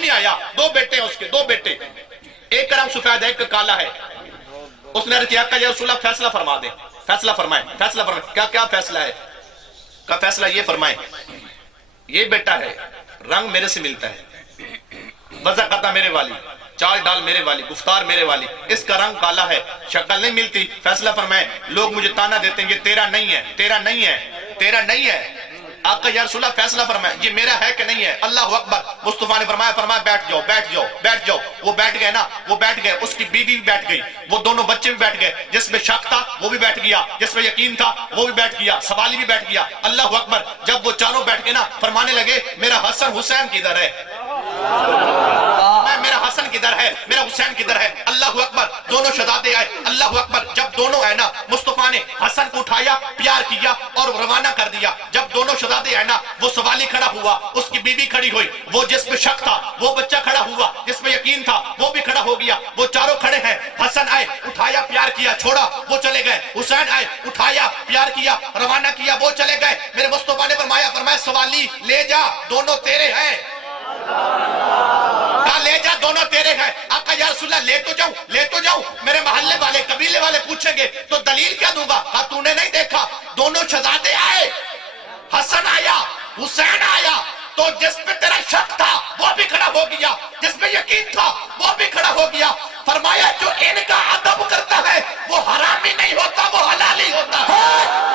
نہیں آیا، دو بیٹے ہیں اس کے، دو بیٹے، ایک کا رنگ سفید ہے ایک کا کالا ہے۔ اس نے عرض کیا کہ یا رسول اللہ فیصلہ فرما دیں، فیصلہ فرمائیں، فیصلہ فرمائیں۔ کیا فیصلہ ہے؟ کا فیصلہ یہ فرمائیں، یہ بیٹا ہے رنگ میرے سے ملتا ہے، وضع قطع میرے والی، چال ڈال میرے والی، گفتار میرے والی، اس کا رنگ کالا ہے، شکل نہیں ملتی، فیصلہ فرمائیں۔ لوگ مجھے تانا دیتے ہیں یہ تیرا نہیں ہے، تیرا نہیں ہے، تیرا نہیں ہے۔ آقا یا رسول اللہ فیصلہ فرمائیں یہ میرا ہے کہ نہیں ہے؟ اللہ اکبر۔ مصطفیٰ نے فرمایا بیٹھ جاؤ بیٹھ جاؤ بیٹھ جاؤ۔ وہ بیٹھ گئے نا، وہ بیٹھ گئے، اس کی بیوی بھی بیٹھ گئی، وہ دونوں بچے بھی بیٹھ گئے، جس میں شک تھا وہ بھی بیٹھ گیا، جس میں یقین تھا وہ بھی بیٹھ گیا، سوالی بھی بیٹھ گیا۔ اللہ اکبر۔ جب وہ چاروں بیٹھ گئے نا، فرمانے لگے میرا حسن حسین کدھر ہے؟ میرا حسن کدھر ہے؟ میرا حسین کدھر ہے؟ اللہ اکبر۔ دونوں شہزادے آئے، اللہ اکبر۔ جب دونوں آئے نا، مصطفیٰ نے حسن کو اٹھایا، پیار کیا اور روانہ کر دیا۔ جب دونوں شہزادے آئے نا، وہ سوالی کھڑا ہوا، اس کی بیوی کھڑی ہوئی، وہ جس میں شک تھا وہ بچہ کھڑا ہوا، جس میں یقین تھا وہ بھی کھڑا ہو گیا، وہ چاروں کھڑے ہیں۔ حسن آئے، اٹھایا، پیار کیا، چھوڑا، وہ چلے گئے۔ حسین آئے، اٹھایا، پیار کیا، روانہ کیا، وہ چلے گئے۔ میرے مصطفیٰ نے فرمایا سوالی لے جا، دونوں تیرے ہیں، لے جا، دونوں تیرے ہیں۔ آقا یا رسول اللہ لے تو جاؤں، لے تو جاؤں، میرے محلے والے قبیلے والے پوچھیں گے تو دلیل کیا دوں گا؟ کہا تو نے نہیں دیکھا دونوں شہزادے آئے، حسن آیا، حسین آیا، تو جس پہ تیرا شک تھا وہ بھی کھڑا ہو گیا، جس پہ یقین تھا وہ بھی کھڑا ہو گیا۔ فرمایا جو ان کا ادب کرتا ہے وہ حرامی نہیں ہوتا، وہ حلالی ہوتا ہے۔